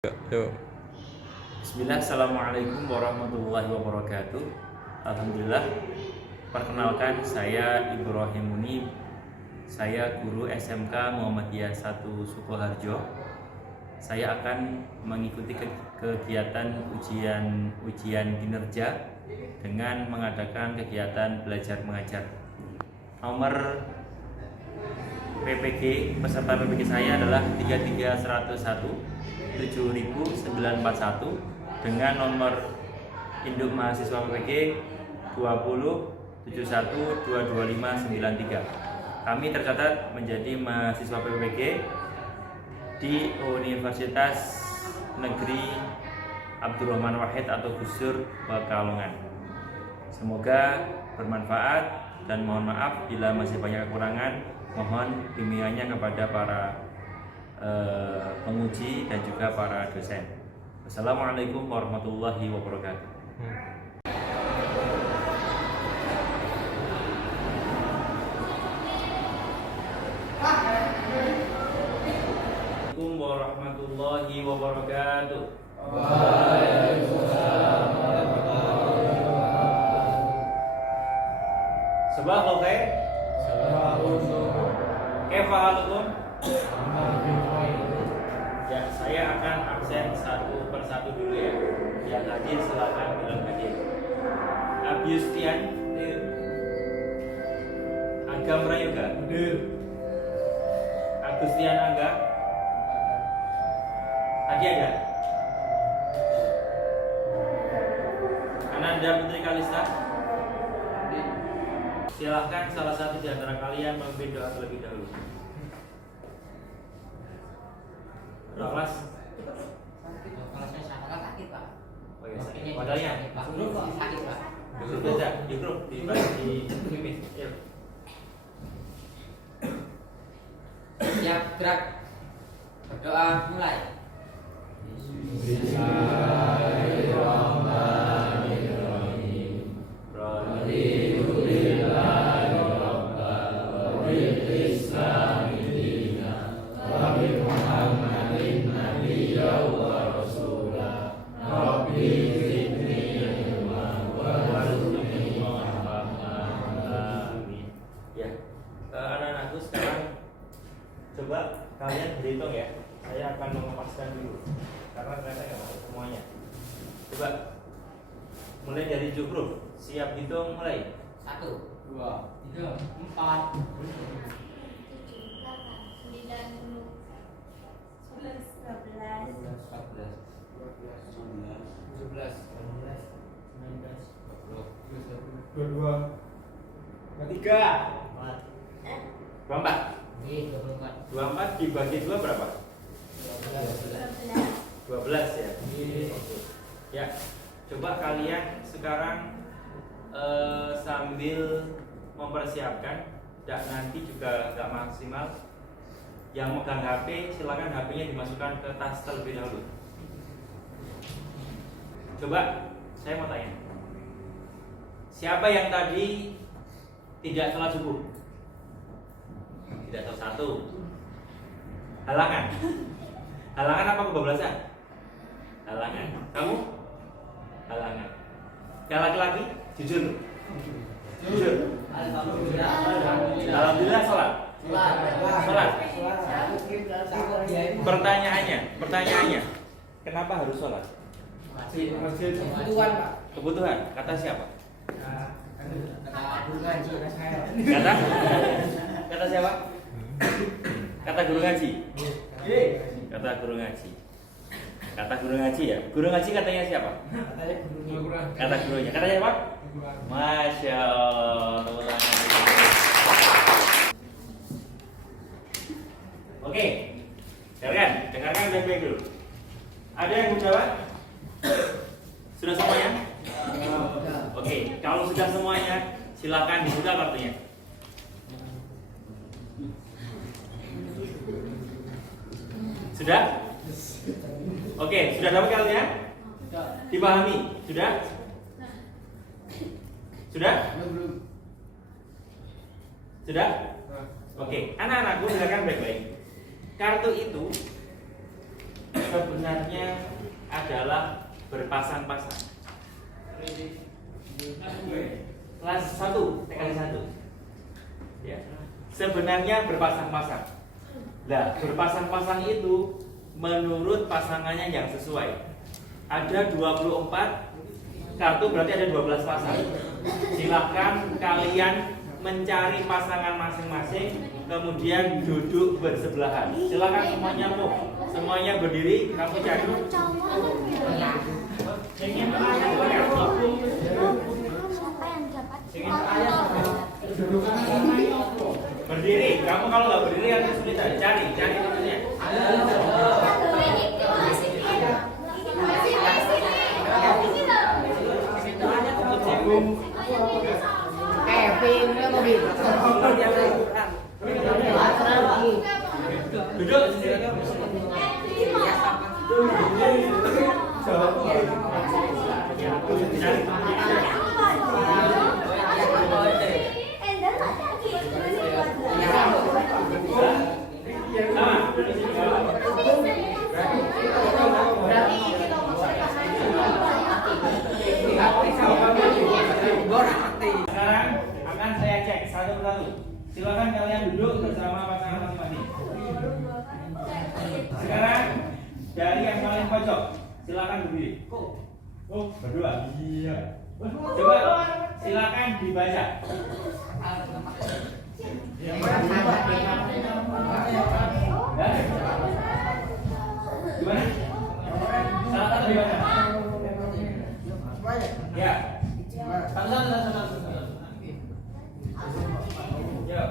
Yuk. Bismillah, Assalamualaikum warahmatullahi wabarakatuh. Alhamdulillah. Perkenalkan, saya Ibrahim Munib. Saya guru SMK Muhammadiyah 1 Sukoharjo. Saya akan mengikuti kegiatan ujian kinerja dengan mengadakan kegiatan belajar mengajar. Nomor PPG peserta PPG saya adalah 33101 7941 dengan nomor induk mahasiswa PPG 207122593. Kami tercatat menjadi mahasiswa PPG di Universitas Negeri Abdurrahman Wahid atau Gusdur Pekalongan. Semoga bermanfaat dan mohon maaf bila masih banyak kekurangan. Mohon bimbingannya kepada para penguji dan juga para dosen. Wassalamualaikum warahmatullahi wabarakatuh. Assalamualaikum warahmatullahi wabarakatuh. Waalaikumsalam warahmatullahi wabarakatuh. Sabahul khair. Kaifa halukum? Ya, saya akan absen satu persatu dulu ya. Yang hadir silakan bilang hadir. Abiustian, Angga Prayoga, Agustian Angga, Tadi ada Ananda Putri Kalista. Silahkan salah satu di antara kalian memimpin doa terlebih dahulu. Kelas? Kalau saya sakit Pak. Oh iya, sakit. Wadahnya? Sakit Pak. Grup aja, di grup, di pimpin. Siap, gerak. Berdoa mulai. Anak-anakku sekarang coba kalian berhitung ya. Saya akan mengepaskan dulu karena ternyata nggak masuk semuanya. Coba mulai dari Jukruf. Siap hitung mulai. 1, 2, 3, 4, 24 dibagi 2 berapa? 12 ya. Ya, coba kalian sekarang sambil mempersiapkan, dan nanti juga nggak maksimal. Yang megang HP, silakan HP-nya dimasukkan ke tas terlebih dahulu. Coba, saya mau tanya, siapa yang tadi tidak sholat subuh? Tidak tahu satu. Halangan. Halangan apa kebablasan? Halangan. Kamu? Halangan. Yang laki-laki? Jujur. Jujur. Alhamdulillah sholat. Sholat. Pertanyaannya, kenapa harus sholat? kebutuhan Pak. Kebutuhan. Kata siapa? Kata Kata siapa? Kata guru ngaji. Kata guru ngaji. Kata guru ngaji ya. Guru ngaji katanya siapa? Kata gurunya. Katanya siapa? Masya Allah. Oke, dengarkan baik-baik dulu. Ada yang menjawab? Sudah semuanya? Oke, kalau sudah semuanya, silakan dibuka kartunya. Sudah? Oke, sudah dapat kartunya? Dipahami? Sudah? Sudah? Sudah? Oke, anak-anakku dengarkan baik-baik. Kartu itu sebenarnya adalah berpasang-pasang. Kelas 1, TKD 1. Ya. Sebenarnya berpasang-pasang. Nah, berpasang-pasang itu menurut pasangannya yang sesuai. Ada 24 kartu, berarti ada 12 pasang. Silakan kalian mencari pasangan masing-masing, kemudian duduk bersebelahan. Silakan semuanya semuanya berdiri, kamu cari. Berdiri, kamu kalau nggak berdiri harus kesulitan. Cari tentunya. Kevin, mobil. Duduk. Sekarang akan saya cek satu persatu. Silakan kalian duduk bersama pasangan masing-masing. Sekarang dari yang paling pojok, silakan berdiri. Oh, berdua. Iya. Coba silakan dibaca. Gimana? Salah satu dibaca. Ya. Satu. Ya.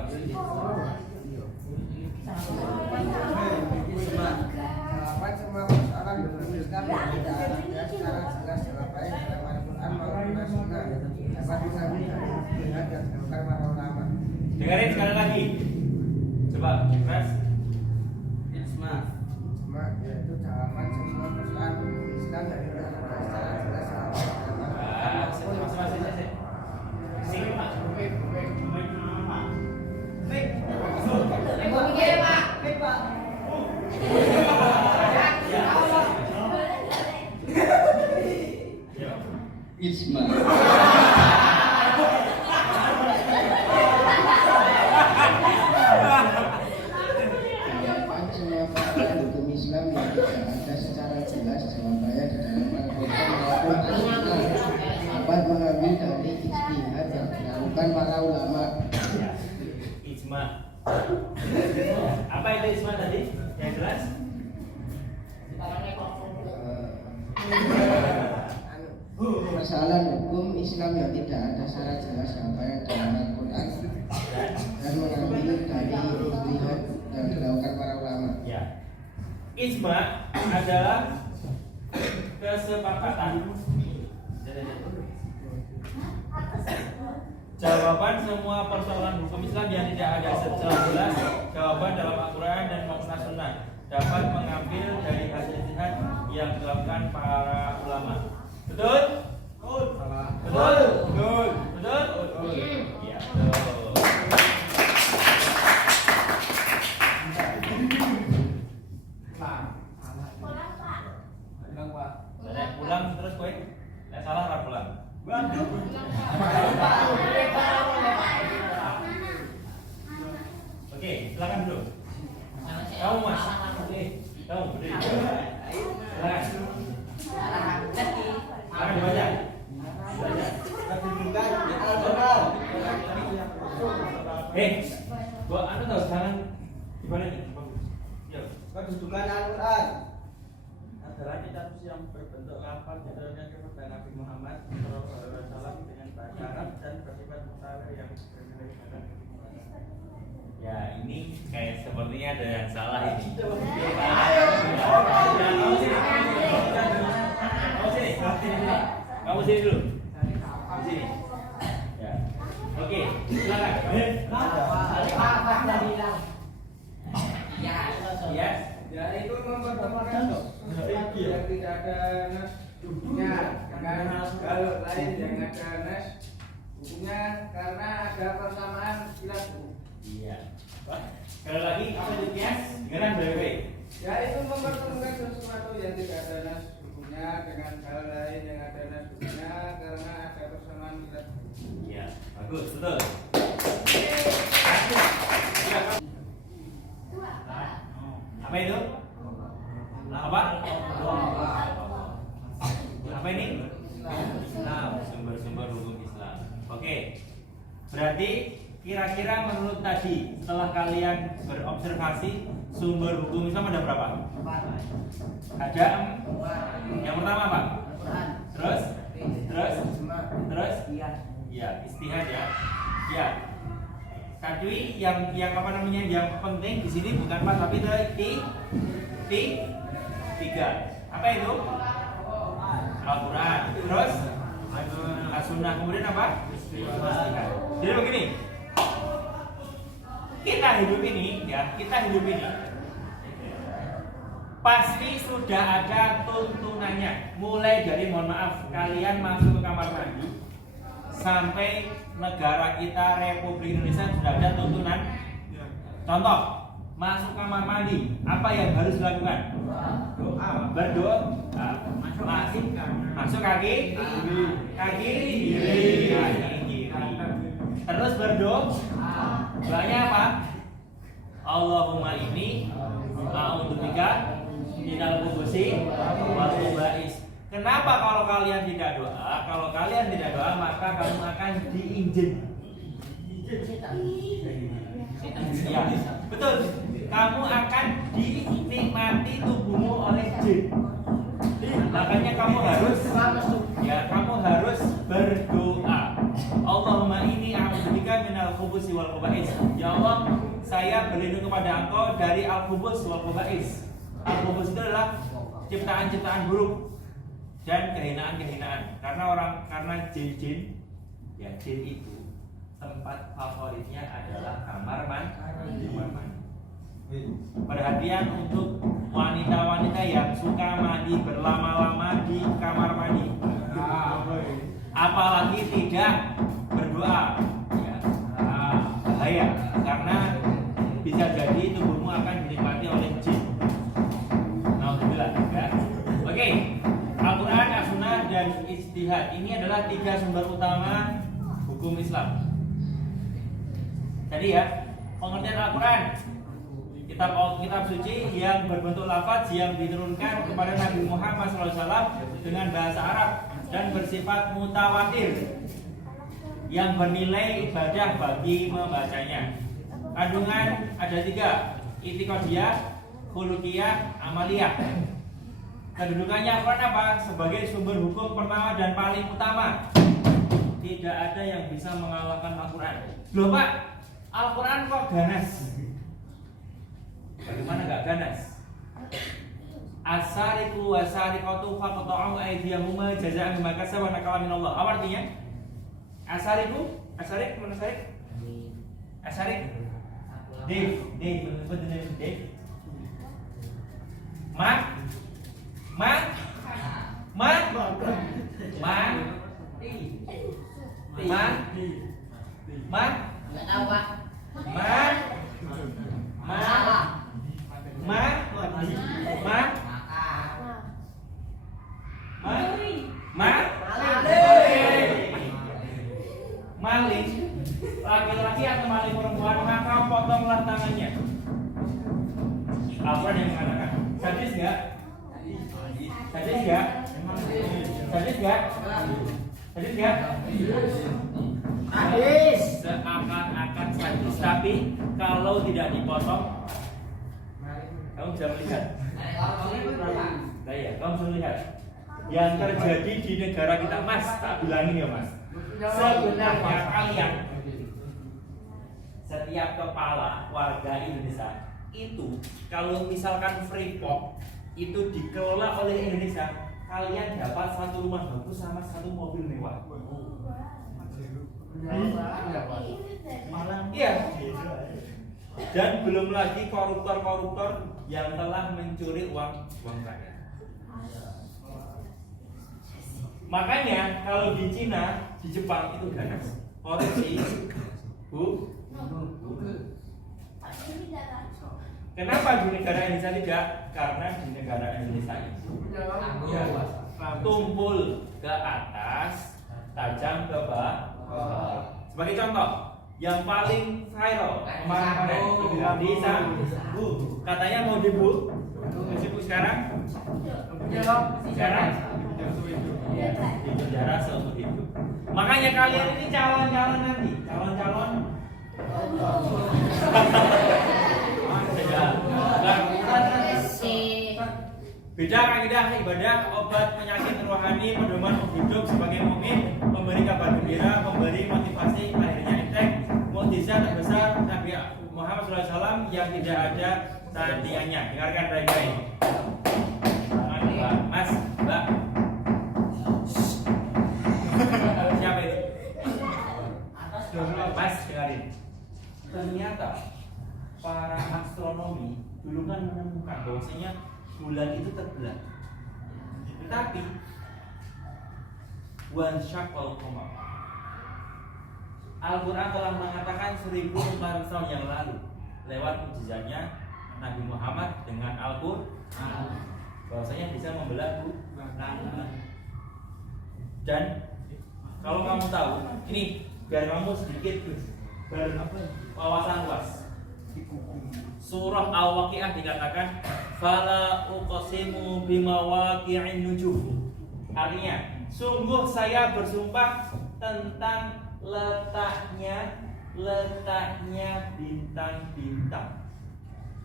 Jawaban semua persoalan bertuliskan tidak ada secara jelas jawabannya dalam Al-Quran maupun Sunnah. Dapat mengambil dari ijtihad yang dilakukan para ulama. Dengarin sekali lagi. Coba keras. Isma. Ijma yaitu jawaban semua persoalan bertuliskan dan tidak ada secara jelas jawabannya dalam Al-Quran maupun Isma. jawaban semua persoalan hukum Islam yang tidak ada secara jelas jawabannya di dalam Al-Quran maupun As-Sunnah. Dapat mengambil dari ijtihad yang dilakukan para ulama. Ijma. Apa itu ijma tadi? Yang jelas? Persoalan hukum Islam yang tidak ada secara jelas jawabannya dalam Al-Quran dan mengambil dari ijtihad yang dilakukan para ulama. Ya. Ijma adalah kesepakatan. Jawaban semua persoalan hukum Islam yang tidak ada secara jelas jawaban dalam Al-Quran dan maupun As-Sunnah dapat mengambil dari hasil ijtihad yang dilakukan para ulama. Betul? Betul? Iya, betul. Pulang terus kowe. Nek salah ora pulang. Oke, silakan dulu. Kamu Mas. Kamu berdiri. Silakan. Silakan dibaca. Gua tahu sekarang gimana nih? Yuk. Kedudukan Al-Quran adalah kitab yang berbentuk lafal diturunkan kepada Nabi Muhammad SAW dengan bahasa Arab dan bersifat mutawatir yang bernilai ganda. Ya, ini kayak sepertinya ada yang salah ini. Kamu sini dulu. Di sini. Ya. Oke, silakan. Yes. Ya itu mempertemukan yang tidak ada nas hukumnya, karena kalau lain yang ada nas hukumnya karena ada persamaan kilas. Iya. Kalau lagi apa itu kias? Dengeran baik-baik. Yaitu mempertemukan sesuatu yang tidak ada nas hukumnya dengan hal lain yang ada nas hukumnya karena ada persamaan kita. Ya, bagus, betul. Apa itu? Apa? Apa ini? Islam, sumber-sumber hukum Islam. Oke. Berarti kira-kira menurut tadi setelah kalian berobservasi sumber hukum Islam ada berapa? Ada yang pertama apa? Terus? Ya, istihad ya. Ya. Tapi yang apa namanya yang penting di sini bukan pas tapi tiga. Apa itu? Al-Quran. Terus As-Sunnah. Kemudian apa? Istihad. Jadi begini. Kita hidup ini pasti sudah ada tuntunannya. Mulai dari mohon maaf kalian masuk ke kamar mandi sampai negara kita Republik Indonesia sudah ada tuntunan. Contoh, masuk kamar mandi, apa yang harus dilakukan? Berdoa. Masuk kaki kiri. Terus berdoa. Doanya apa? Allahumma inni a'udzubika minal khubuthi wal khaba'is. Kenapa kalau kalian tidak doa? Kalau kalian tidak doa maka kamu akan diinjek. Ya, betul. Kamu akan dinikmati tubuhmu oleh jin. Makanya kamu harus berdoa. Allahumma inni a'udzubika minal khubuthi wal khaba'is. Ya Allah, saya berlindung kepada Engkau dari al-khubus wal khaba'is. Al-khubus itu adalah ciptaan-ciptaan buruk dan kehinaan-kehinaan. Karena jin itu tempat favoritnya adalah kamar mandi. Perhatian untuk wanita-wanita yang suka mandi berlama-lama di kamar mandi. Apalagi tidak berdoa, ya, bahaya karena bisa jadi tubuhmu akan dinikmati oleh jin. Alhamdulillah, ya. Oke, Al-Quran, As-Sunnah, dan Ijtihad ini adalah 3 sumber utama hukum Islam. Tadi ya, pengertian Al-Quran, kitab suci yang berbentuk lafaz yang diturunkan kepada Nabi Muhammad SAW dengan bahasa Arab dan bersifat mutawatir yang bernilai ibadah bagi membacanya. Kandungan ada 3, i'tiqadiyah, khuluqiyah, amaliyah. Kedudukannya Al-Quran apa? Sebagai sumber hukum pertama dan paling utama. Tidak ada yang bisa mengalahkan Al-Quran. Loh Pak, Al-Quran kok ganas? Bagaimana gak ganas? As-sariqu was-sariqatu faqta'u aydiyahuma jazaa'an bima kasabu nakala min Allah. Apa artinya? As-sariq, mana sariq? As-sariq. Dave. Maling laki-laki atau maling perempuan maka potonglah tangannya. Apa yang mengatakan? Sadis nggak? Seakan-akan sadis, tapi kalau tidak dipotong, kamu bisa melihat. Kamu bisa melihat yang terjadi di negara kita, Mas. Tak bilangin ya, Mas. Sebenarnya kalian, setiap kepala warga Indonesia itu, kalau misalkan Freeport itu dikelola oleh Indonesia, kalian dapat 1 rumah bagus sama 1 mobil mewah. Iya. Dan belum lagi koruptor-koruptor yang telah mencuri uang rakyat. Makanya kalau di Cina, di Jepang itu ganas. Korupsi, Kenapa di negara Indonesia tidak? Karena di negara Indonesia itu tumpul ke atas, tajam ke bawah. Sebagai contoh, yang paling viral kemarin di katanya mau dibu sekarang di penjara seumur hidup. Makanya kalian ini calon-calon nanti, calon-calon beda kaidah ibadah, obat penyakit rohani, pedoman hidup sebagai mukmin, memberi kabar gembira, memberi motivasi, akhirnya intek, mukjizat terbesar Nabi Muhammad SAW yang tidak ada tandingannya. Dengarkan baik-baik. Mas, Mbak. Siapa itu? Mas, dengarin. Ternyata para astronomi dulu kan menemukan bahwasanya bulan itu terbelah. Tetapi wan syaqal qamar. Al-Quran telah mengatakan 1400 tahun yang lalu lewat mukjizatnya Nabi Muhammad dengan Al-Quran bahwasanya bisa membelah bulan. Dan kalau kamu tahu, ini biar kamu sedikit berwawasan luas. Surah Al-Waqiah dikatakan fala uqsimu bimawaqi'in nujum. Artinya, sungguh saya bersumpah tentang letaknya bintang-bintang.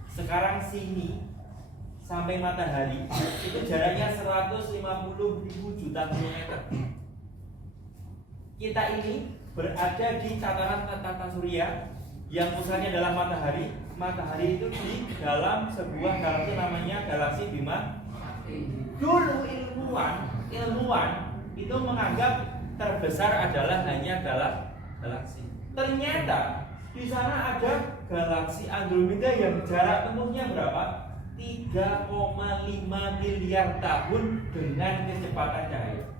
Sekarang sini sampai matahari itu jaraknya 150.000 juta kilometer. Kita ini berada di tataran tata surya yang pusatnya adalah matahari. Matahari itu di dalam sebuah galaksi namanya galaksi Bima. Dulu ilmuwan itu menganggap terbesar adalah hanya galaksi. Ternyata di sana ada galaksi Andromeda yang jarak tempuhnya berapa? 3,5 miliar tahun dengan kecepatan cahaya.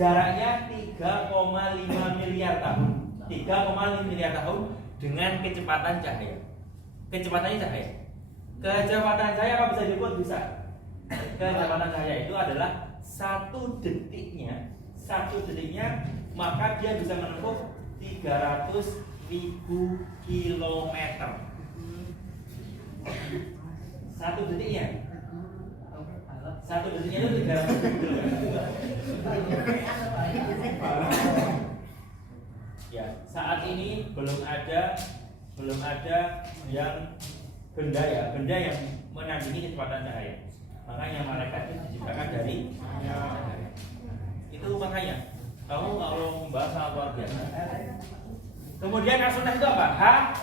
Jaraknya 3,5 miliar tahun. 3,5 miliar tahun dengan kecepatan cahaya. Kecepatannya cahaya. Kecepatan cahaya apa bisa diukur? Bisa. Kecepatan cahaya itu adalah satu detiknya maka dia bisa menempuh 300.000 kilometer. Satu detiknya itu 300.000 kilometer. Ya, saat ini belum ada yang benda yang menandingi kecepatan cahaya. Makanya malaikat itu diciptakan dari cahaya. Itu makanya kamu kalau membahas hal luar biasa. Kemudian as-sunnah itu apa?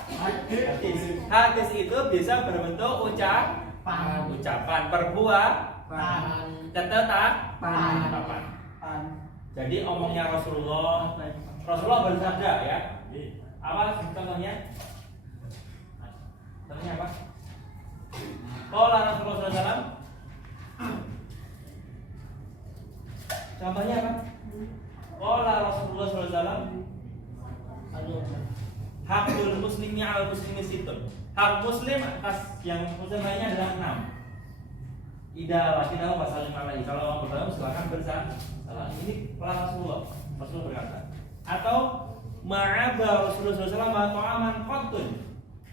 Hadis. Hadis itu bisa berbentuk ucapan, perbuatan, ketetapan. Jadi omongnya Rasulullah bersabda ya. Apa contohnya? Contohnya apa? Qala Rasulullah SAW. Contohnya apa? Qala Rasulullah SAW. Hakul muslimnya al muslimi situn. Hak muslim atas yang muslim lainnya adalah 6. Tidak bahasa 5 lagi. Kalau mau bertemu silakan bersalah. Ini para Rasulullah berkata. Atau ma'aba Rasulullah SAW ta'aman qattun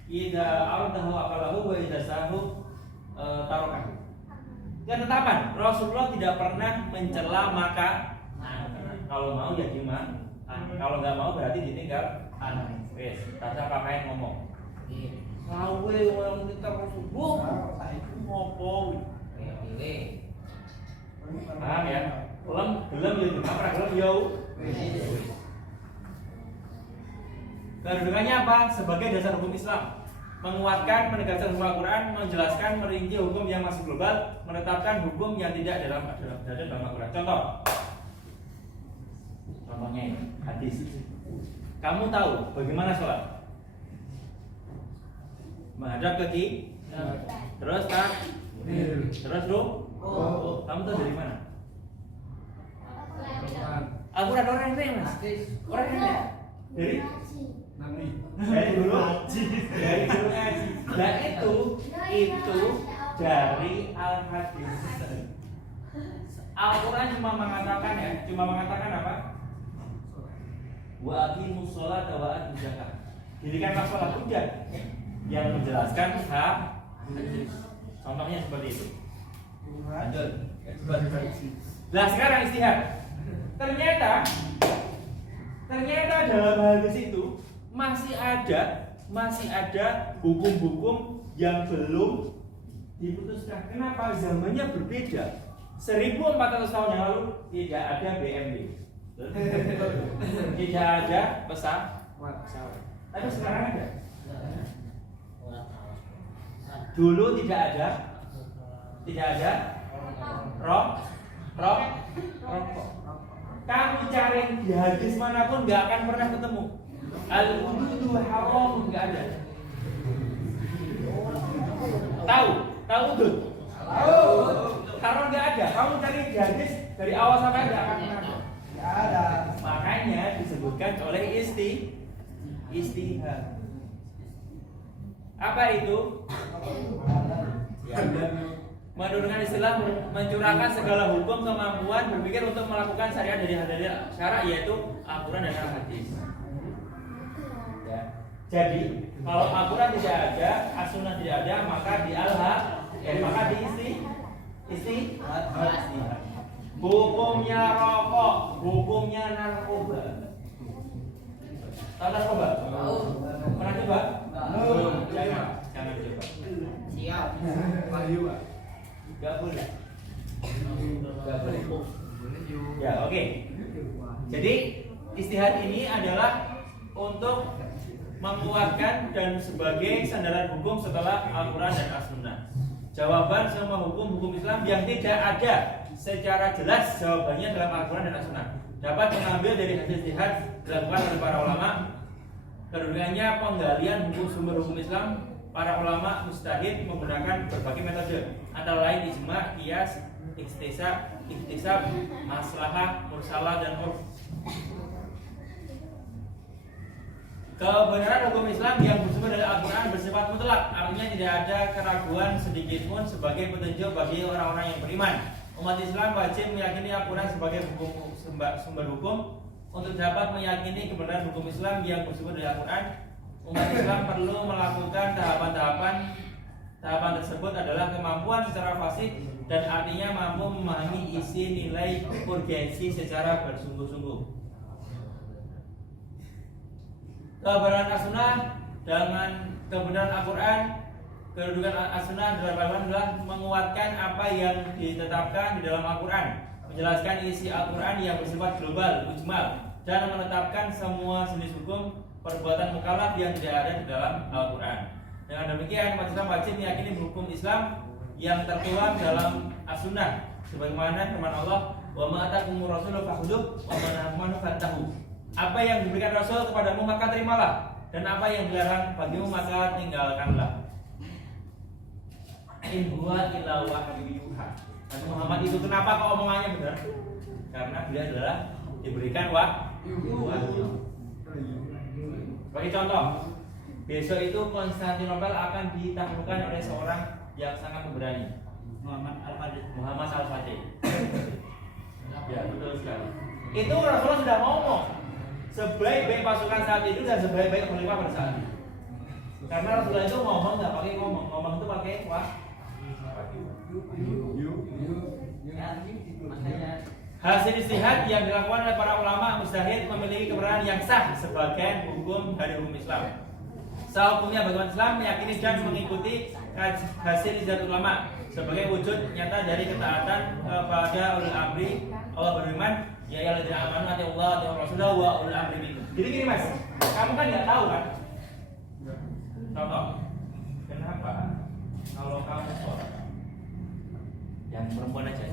idza ardahu aqalahu wa idza sahu tarakahu. Ketetapan Rasulullah tidak pernah mencela maka kalau mau ya dimakan. Kalau nggak mau berarti ditinggal. Wes, tak usah pakai ngomong. Sawe orang kita Rasulullah ngopo. Paham ya? Belum ya dimakan, belum yo. Kedudukannya apa? Sebagai dasar hukum Islam, menguatkan, menegaskan hukum Al-Quran, menjelaskan, merinci hukum yang masih global, menetapkan hukum yang tidak dalam Al-Quran. Contohnya ini, hadis. Kamu tahu bagaimana sholat? Menghadap ke kiri, terus terus kamu tahu dari mana? Al-Quran orang ini mas. Orang ini. Dari dulu ngaji. Dan itu dari Al-Hadis. Al-Quran cuma mengatakan apa? Wa aqimus sholata wa atuz zakat. Dirikanlah sholat, udah. Yang menjelaskan hadis. Contohnya seperti itu. Lanjut. Nah sekarang istihad. Ternyata dalam hadis itu masih ada hukum-hukum yang belum diputuskan. Kenapa? Zamannya berbeda. 1400 tahun yang lalu tidak ada BMW, tidak ada pesawat. Tapi sekarang ada. Dulu tidak ada rokok. Kamu cari di hadis manapun nggak akan pernah ketemu. Al-wudu haram, nggak ada. Tahu tuh. Haram nggak ada. Kamu cari di hadis dari awal sampai nggak akan pernah ada. Nggak ada. Makanya disebutkan oleh istihad. Apa itu? Menurunkan istilah mencurahkan segala hukum kemampuan berpikir untuk melakukan syariat dari hadis syarak, yaitu Al-Quran dan Al-Hadis. Ya. Jadi kalau Al-Quran tidak ada, As-Sunnah tidak ada, maka di maka di istihad. Hukumnya rokok, hukumnya narkoba. Tahu narkoba? Pernah coba? Jangan coba. Siap. Gak boleh. Ya, oke. Jadi istihad ini adalah untuk menguatkan dan sebagai sandaran hukum setelah Al-Quran dan As-Sunnah. Jawaban semua hukum Islam yang tidak ada secara jelas jawabannya dalam Al-Quran dan As-Sunnah dapat mengambil dari hadis istihad dilakukan oleh para ulama. Kedudukannya penggalian sumber hukum Islam. Para ulama mujtahid menggunakan berbagai metode, antara lain ijma, qiyas, iktisab, maslahah, mursalah, dan urf. Kebenaran hukum Islam yang bersumber dari Al-Quran bersifat mutlak, artinya tidak ada keraguan sedikit pun sebagai petunjuk bagi orang-orang yang beriman. Umat Islam wajib meyakini Al-Quran sebagai sumber hukum. Untuk dapat meyakini kebenaran hukum Islam yang bersumber dari Al-Quran, umat Islam perlu melakukan tahapan tersebut adalah kemampuan secara fasih dan artinya mampu memahami isi nilai urgensi secara bersungguh-sungguh. Kebenaran As-Sunnah dengan kebenaran Al-Quran, kedudukan As-Sunnah dalam Al-Quran adalah menguatkan apa yang ditetapkan di dalam Al-Quran, menjelaskan isi Al-Quran yang bersifat global, ujmal, dan menetapkan semua jenis hukum perbuatan mukallaf yang tidak ada di dalam Al-Quran. Dengan demikian, umat Islam wajib meyakini hukum Islam yang tertuang dalam As-Sunnah, sebagaimana firman Allah, "Wa ma atakumur rasulu fakhudhuh wa ma nahakum anhu fantahu." Apa yang diberikan Rasul kepadamu maka terimalah, dan apa yang dilarang bagimu maka tinggalkanlah. In huwa illa wahyu yuha. Nabi Muhammad itu kenapa kok omongannya benar? Karena dia adalah diberikan wahyu. Sebagai contoh, besok itu Konstantinopel akan ditaklukkan oleh seorang yang sangat pemberani, Muhammad Al-Fatih. Ya, betul sekali. Itu Rasulullah sudah ngomong sebaik-baik pasukan saat itu dan sebaik-baik khalifah pada saat itu. Karena Rasulullah itu ngomong nggak pakai ngomong itu pakai hasil istihad yang dilakukan oleh para ulama mujtahid memiliki kebenaran yang sah sebagai hukum dari hukum Islam. Sah hukumnya bagaimana Islam meyakini dan mengikuti hasil istihad ulama sebagai wujud nyata dari ketaatan kepada ulul amri. Allah berfirman, ya ayyuhalladzina amanu atiiullaha wa atiiur rasulah wa ulul amri minkum. Jadi gini Mas, kamu kan nggak tahu kan? Contoh, kenapa kalau kamu sholat yang perempuan aja?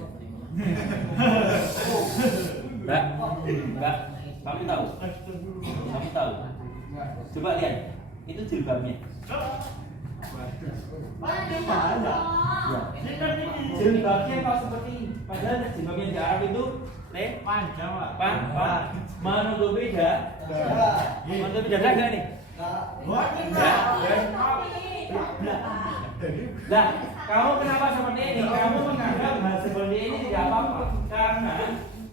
Mbak, kamu tahu? Coba lihat, itu jilbabnya. Ya. Jilbabnya kalau seperti ini, padahal jilbabnya di Arab itu Panjang, Pak. Menutupi menutupi dada enggak nih? Nah, kamu kenapa seperti ini? Kamu menganggap hal seperti ini tidak apa-apa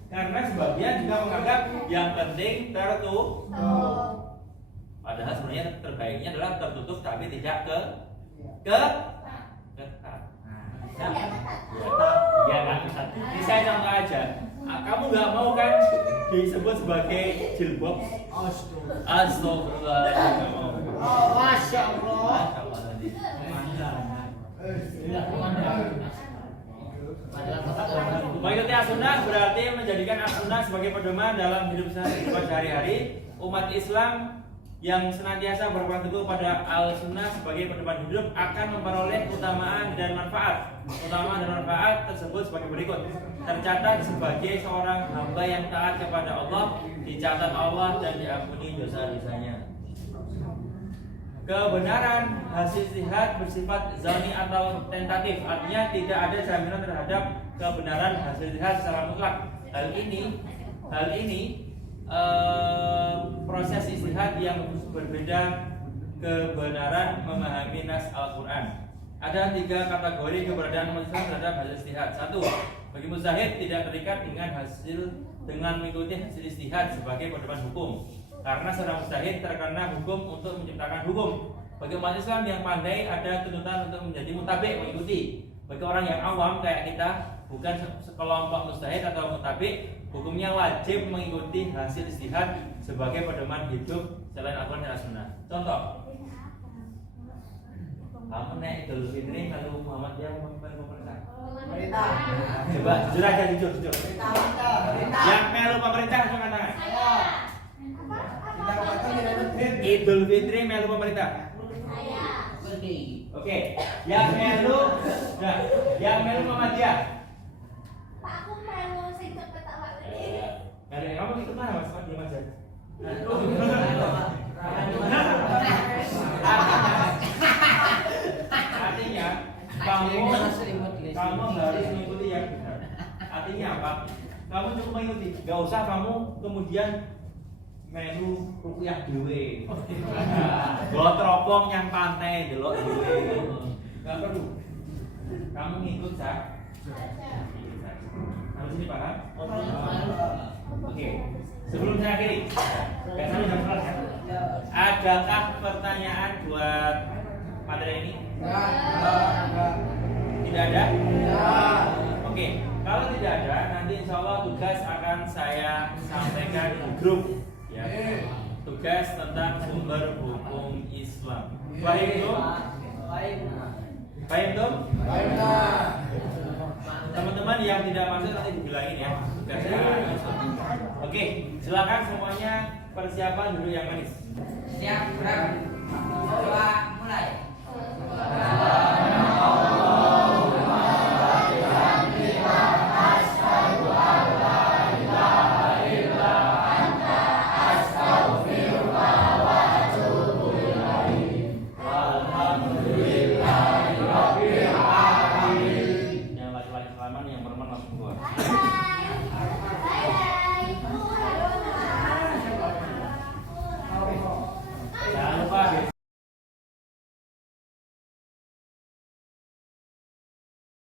karena sebagian juga menganggap yang penting tertutup. Padahal sebenarnya terbaiknya adalah tertutup tapi tidak ketat. Ya nggak bisa. Ini saya contoh aja. Kamu nggak mau kan disebut sebagai jilbab? Astagfirullahaladzim. Masya Allah. Mengikuti as-sunnah berarti menjadikan as-sunnah sebagai pedoman dalam hidup sehari-hari. Umat Islam yang senantiasa berpegang teguh pada al-sunnah sebagai pedoman hidup akan memperoleh keutamaan dan manfaat. Keutamaan dan manfaat tersebut sebagai berikut. Tercatat sebagai seorang hamba yang taat kepada Allah, dicatat Allah dan diampuni dosa-dosanya. Kebenaran hasil ijtihad bersifat zani atau tentatif, artinya tidak ada jaminan terhadap kebenaran hasil ijtihad secara mutlak. Hal ini proses ijtihad yang berbeda kebenaran memahami nas Al-Quran. Ada 3 kategori keberadaan umat Islam terhadap hasil ijtihad. 1. Bagi mujtahid tidak terikat dengan mengikuti hasil ijtihad sebagai pedoman hukum, karena seorang mujtahid terkena hukum untuk menciptakan hukum. Bagi umat Islam yang pandai ada tuntutan untuk menjadi mutabi, mengikuti. Bagi orang yang awam kayak kita, bukan sekelompok mujtahid atau mutabi, hukumnya wajib mengikuti hasil ijtihad sebagai pedoman hidup selain Al-Quran dan As-Sunnah. Contoh, kamu naik Idul Fitri lalu Muhammadiyah memimpin pemerintah. Coba jujur aja, jujur. Yang melu pemerintah angkat tangan. Idul Fitri melu pemerintah. Oke, yang melu Muhammadiyah. Kamu ikut mana Mas? Di masjid. Artinya kamu harus mengikuti yang benar. Artinya apa? Kamu cukup mengikuti, gak usah kamu kemudian melu rupiah dhewe. Bawa teropong yang pantai delok dhewe. Gak perlu. Kamu ngikut saja. Sampai sini paham? Oke. Sebelum saya akhiri, biasanya jam kelas ya. Adakah pertanyaan buat materi ini? Tidak ada? Oke. Kalau tidak ada, nanti insya Allah tugas akan saya sampaikan di grup. Ya. Tugas tentang sumber hukum Islam. Baik tuh? Baik tuh? Teman-teman yang tidak masuk nanti dibilangin ya tugasnya. Oke, silakan semuanya persiapan dulu yang manis. Siap, gerak. Coba mulai. Yang laki-laki selamat, yang perempuan langsung keluar.